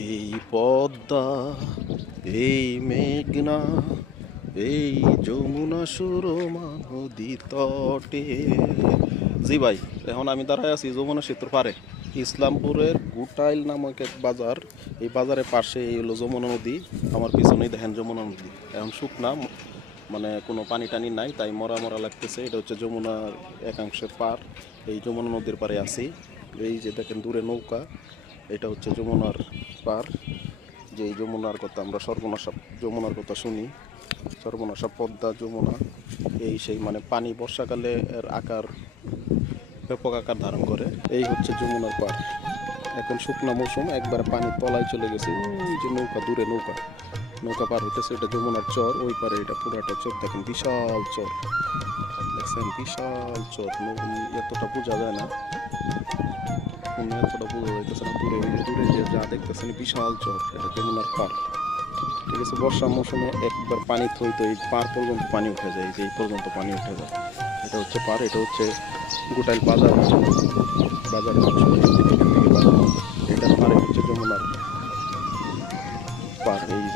এই পদ্মা, এই মেঘনা, এই যমুনা সুরমা নদী তটে। জি ভাই, এখন আমি দাঁড়ায় আছি যমুনা সেতুর পারে। ইসলামপুরের গুটাইল নামক এক বাজার, এই বাজারের পাশে এই হলো যমুনা নদী। আমার পিছনেই দেখেন যমুনা নদী, এখন শুকনা, মানে কোনো পানি টানি নাই, তাই মরা মরা লাগতেছে। এটা হচ্ছে যমুনার একাংশের পার। এই যমুনা নদীর পারে আছি। এই যে দেখেন দূরে নৌকা, এটা হচ্ছে যমুনার পার। যে এই যমুনার কথা আমরা সর্বনাশা যমুনার কথা শুনি, সর্বনাশা পদ্মা যমুনা, এই সেই মানে পানি বর্ষাকালে এর আকার ব্যাপক আকার ধারণ করে। এই হচ্ছে যমুনার পার। এখন শুকনা মৌসুম, একবারে পানি তলায় চলে গেছে। ওই যে নৌকা, দূরে নৌকা, নৌকা পার হইতেছে। এটা যমুনার চর, ওই পারে এটা পুরাটা চর। দেখেন বিশাল চর, দেখছেন বিশাল চর। এতটা বোঝা যায় না, এতটা বোঝা যাইতেছে না। দূরে দূরে যে যা দেখতেছেন বিশাল চর, এটা যমুনার পার। ঠিক আছে, বর্ষা মৌসুমে একবার পানি থই এই পার পর্যন্ত পানি উঠে যায়, যে এই পর্যন্ত পানি উঠে যায়। এটা হচ্ছে পার, এটা হচ্ছে গোটাইল বাজার, বাজারের অংশ।